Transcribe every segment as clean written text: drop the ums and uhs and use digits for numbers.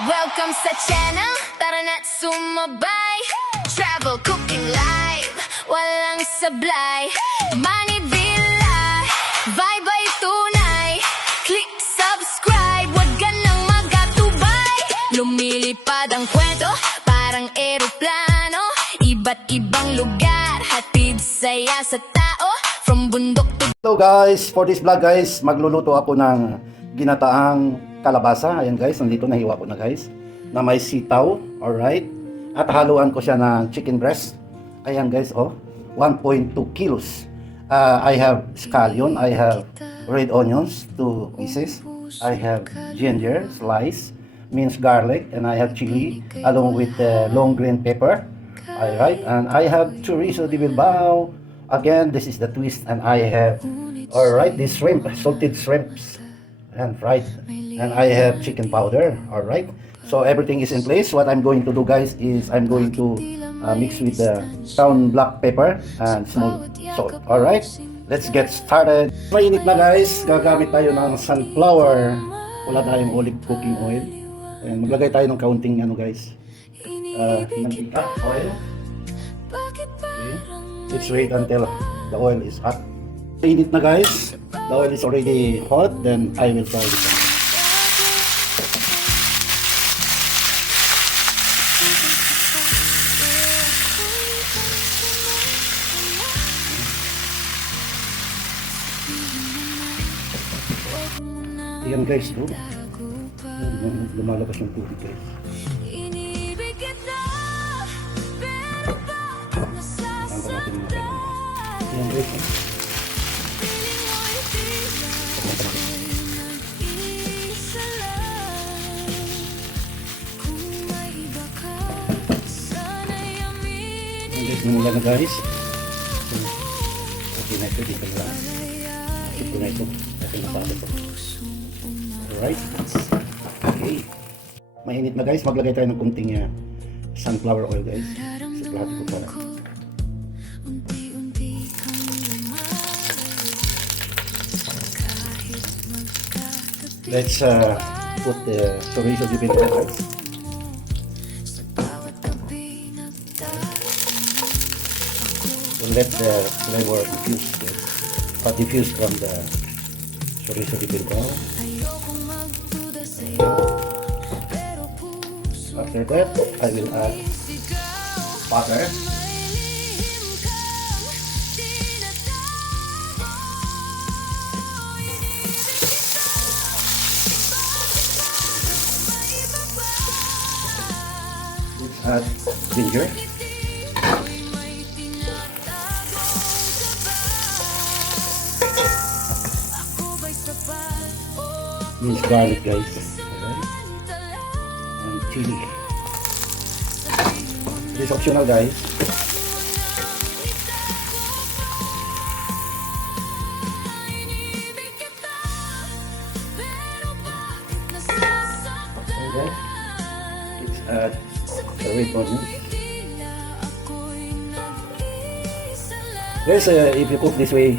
Welcome sa channel, tara na't sumabay. Travel, cooking live, walang sablay. Money Villa, vibe ay tunay. Click subscribe, wag ka nang magatubay. Lumilipad ang kwento, parang eroplano. Iba't ibang lugar, hatid saya sa tao. From bundok to... Hello guys, for this vlog guys, magluluto ako ng ginataang kalabasa. Ayan guys, nandito nahiwa ko na guys, na may sitaw, alright. At haluan ko siya ng chicken breast. Ayan guys, oh, 1.2 kilos. I have scallion, I have red onions, 2 pieces. I have ginger, slice, minced garlic, and I have chili, along with long green pepper. Alright, and I have chorizo de bilbao. Again, this is the twist, and I have, alright, this shrimp, salted shrimps, and fried, and I have chicken powder, alright. So everything is in place. What I'm going to do guys is I'm going to mix with the ground black pepper and small salt, alright. Let's get started. Mainit na guys, gagamit tayo ng sunflower, wala tayong olive cooking oil, and maglagay tayo ng kaunting ano guys, mantika, oil. Okay. Let's wait until the oil is hot. Init na guys. The oil is already hot. Then I will fry this. Ayan guys, no? Lumalabas yung tubig guys. Ayan guys, no? Namula na guys. Okay na ito, dito lang. Ito na ito. Ito na sa ito. Alright. Okay. Mainit na guys. Maglagay tayo ng kunting sunflower oil guys. Sa plato ko para. Let's put the chorizo de bilbao guys. Let the flavor diffuse from the chorizo de bilbao. After that, I will add butter. Let's add ginger. Minced garlic guys, alright, and chili. This is optional guys. Okay, let's add the red onions. Guys, if you cook this way,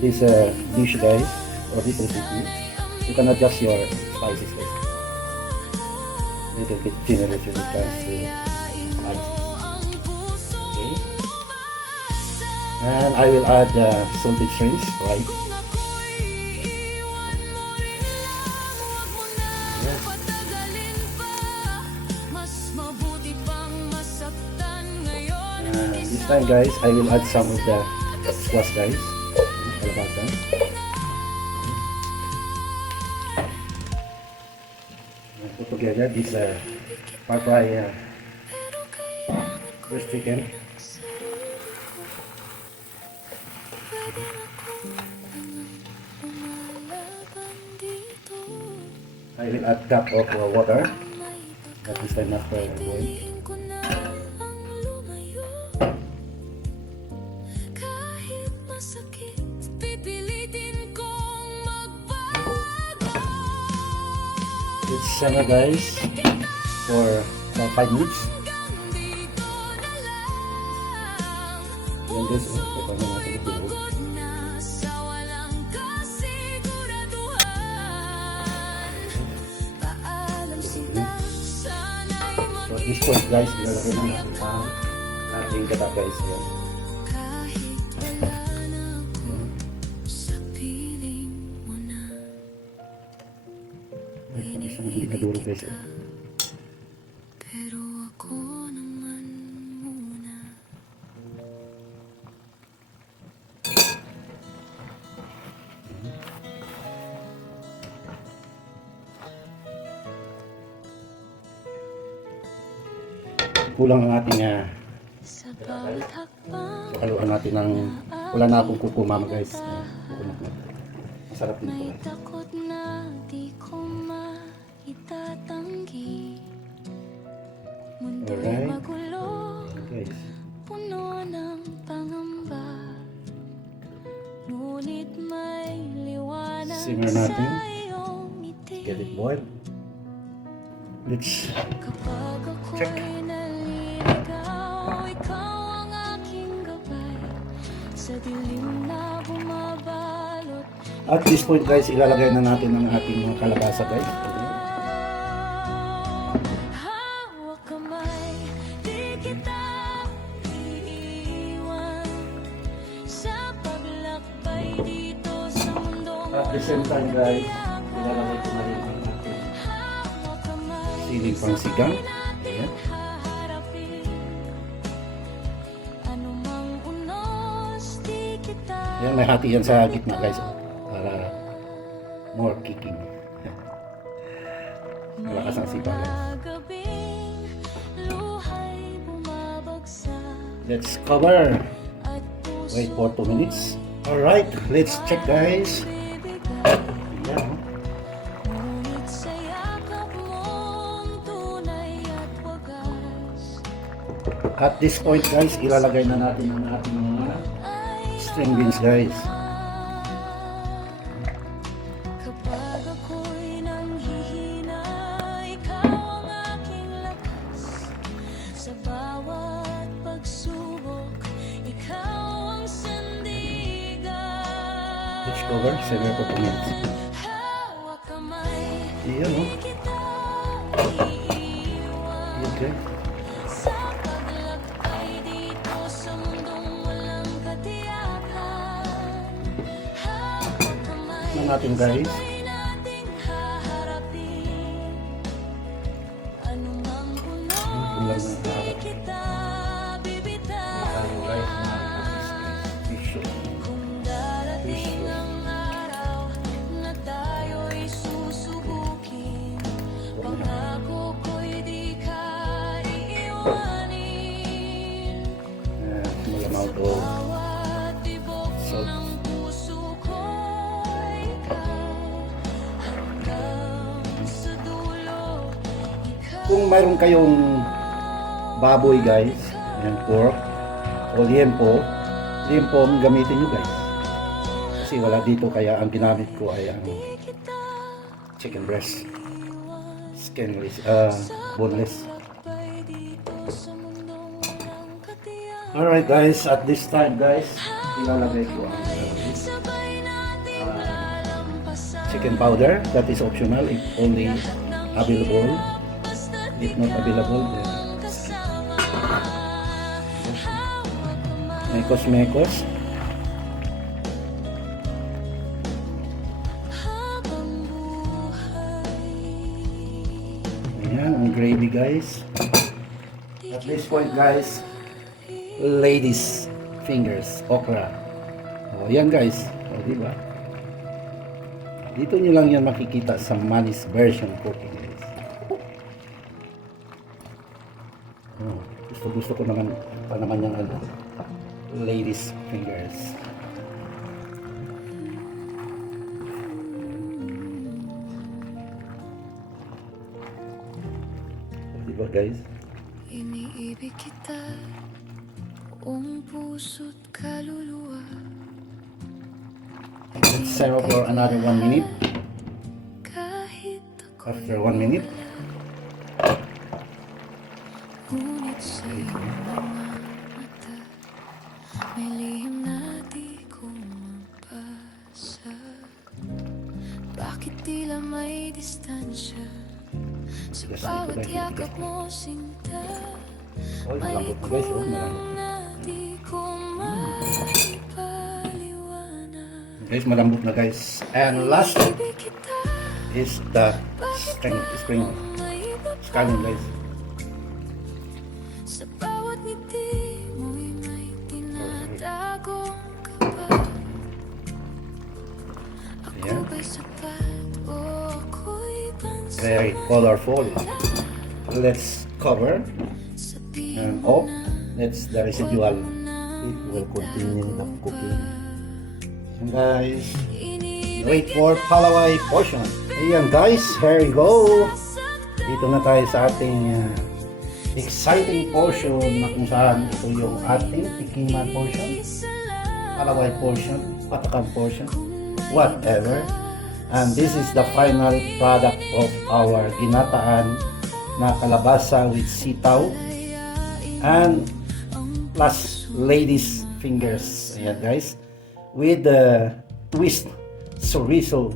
this dish guys, or this recipe, you can adjust your spices guys. Little bit generous when it comes to spices. Okay. And I will add salted shrimps, right? Yeah. This time guys, I will add some of the squash guys. Kalabasa. Put together this fry roast chicken. I will add cup of water, but this time not boil. Let's simmer guys for about 5 minutes. Ayan guys, ito na natin ito. this point guys, ilalagay na natin ang ating gata guys. Ayan. Kahit wala na ako sa piling mo na. Ay, isang hindi kaduro guys. Pero ako naman muna. Kulang ang ating Sa bawat hakbang haluan natin ng wala na akong kuko mama guys. Kukunak natin. Masarap din may po. takot na di ko maitatanggi. Mundo'y Alright. magulo, Guys. puno ng pangamba. Ngunit may liwanag Simmer natin. sa iyong ngiti. Get it boiled. Let's Kapag check. ako'y naliligaw, ikaw ang aking gabay. Sa dilim na bumabalot, At this point guys, ilalagay na natin ang ating mga kalabasa guys. hawak kamay, di kita iiwan. Sa paglakbay dito sa mundong At the same time guys, ilalagay ko na rin ang ating hawak kamay, siling pangsigang. Ayan. haharapin. Anumang unos, di kita Ayan, may hati yan sa gitna guys. Para more kicking. Malakas ang sipa guys. gabing luhay bumabagsak Let's cover. at puso Wait for 2 minutes. Alright, let's check guys. bibigay. Ayan. Ngunit sa yakap mong tunay at wagas At this point guys, ilalagay na natin ang ating mga string beans guys. kapag ako'y nanghihina, ikaw ang aking lakas. Sa bawat pagsubok, ikaw ang sandigan. Let's cover. 7 for 2 minutes. Hawak kamay, Ayan o. kita iiwan. Okay. Sa paglakbay dito sa mundong walang katiyakan. Hawak kamay, Tignan natin guys. sabay nating haharapin. Anumang unos, di kita bibitawan. Tissue. Kung darating ang araw na tayo'y susubukin, pangako ko'y di ka iiwanin. Malamaw to. Bawat tibok So- ng puso ko'y ikaw. Hanggang sa dulo, ikaw Kung mayroon kayong baboy guys, ayan, pork o liempo ang gamitin nyo guys. Kasi wala dito kaya ang ginamit ko ay ang kita chicken breast. iwan. Skinless, boneless. Lakbay dito sa mundong walang katiyakan. Alright guys, at this time guys, ilalagay ko ang Sabay nating lalampasan. chicken powder. That is optional if only available. Basta't If not available, then kasama. Hawak kamay, mekos. habang buhay. Ayan, ang gravy guys. At this point guys, ladies fingers, okra. O yan guys, o diba? Dito nyo lang yan makikita sa Manny's version cooking guys. Gusto ko naman pa naman yung ano, ladies fingers. Diba guys? Iniibig kita, buong puso't kaluluwa. Let's serve for another 1 minute. Kahit ako After 1 minute, ngunit sa iyong mga mata, may lihim na di ko mabasa. Bakit tila may distansya Sa Yes, dito bawat guys. yakap mo sinta, Oh, malambot na guys. Oh, malambot. na di ko maipaliwanag. Guys, malambot na guys. And last Ibig kita, is the spring scanning guys. sa bawat ngiti mo'y may tinatagong kaba. Ako Ayan. ba'y sapat o ako'y bansa? Very colorful. Let's cover and off. That's the residual. It will continue the cooking. And guys, wait for Palaway portion. Ayan guys, here we go. Dito na tayo sa ating exciting portion na kung saan ito yung ating tikiman portion, Palaway portion, Patakan portion, whatever. And this is the final product of our ginataan na kalabasa with sitaw and plus ladies fingers. Ayan guys, with the twist chorizo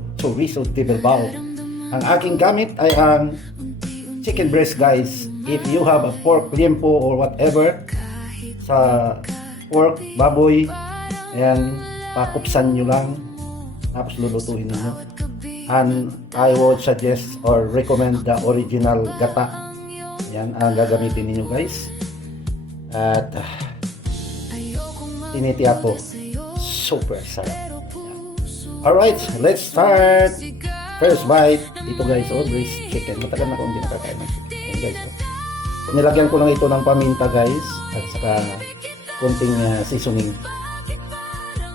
tibelbao. Ang aking gamit ay ang chicken breast guys. If you have a pork liempo or whatever sa pork, baboy, ayan, pakupsan nyo lang tapos lulutuin niyo. And I would suggest or recommend the original gata. Yan ang gagamitin niyo guys. At tinitiyak ko, super sarap. Alright, let's start. First bite. Ito guys, oh, braised chicken. Matagal na akong hindi nakakain ng chicken. Ayan guys, oh. Nilagyan ko lang ito ng paminta guys. At saka konting seasoning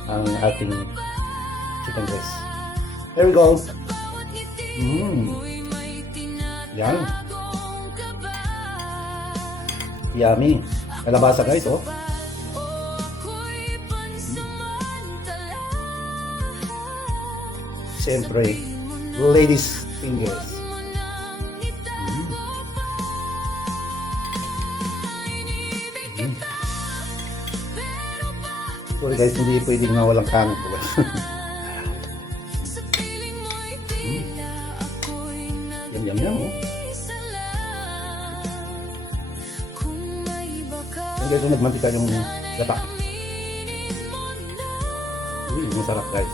ang ating chicken breast. Here we go. Yan. Yummy. Kalabasa guys, oh. Siyempre, ladies fingers. Sorry guys, hindi pwedeng na walang kanin ko guys. Yum, oh. Yan guys, oh, nagmantika yung gata. Uy, masarap guys.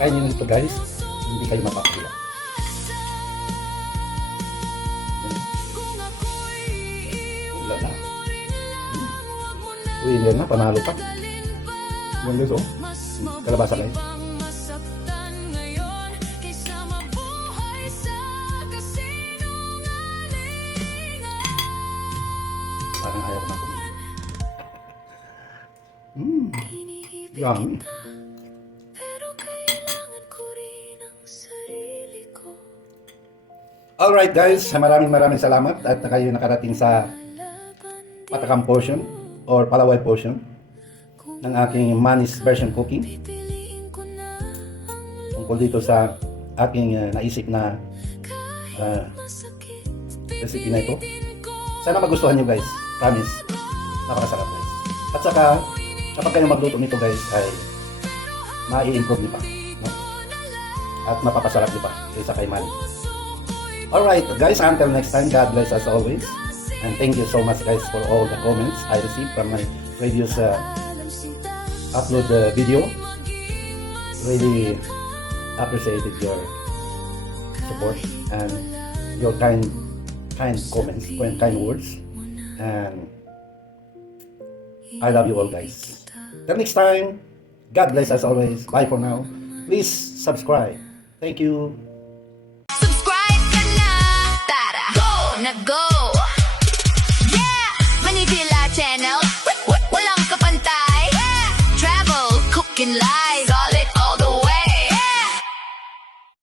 Kain nyo ito guys, hindi kayo mapapila. Wala na. Uy, hindi na, panalo pa. Yan guys, oh. Kalabasa guys. Parang ayaw na kumain. Yummy. Alright guys, maraming salamat at kayo nakarating sa Patakan portion or Palaway portion ng aking Manis version cooking tungkol dito sa aking naisip na recipe na ito. Sana magustuhan nyo guys, promise, napakasarap guys. At saka kapag kayo magluto nito guys ay mai-improve nyo pa, no? At mapapasarap nyo pa kaysa kay Manny. Alright guys, until next time, God bless as always. And thank you so much guys for all the comments I received from my previous upload video. Really appreciated your support and your kind comments, kind words. And I love you all guys. Till next time, God bless as always. Bye for now. Please subscribe. Thank you. Subscribe ka na, tara, go na go.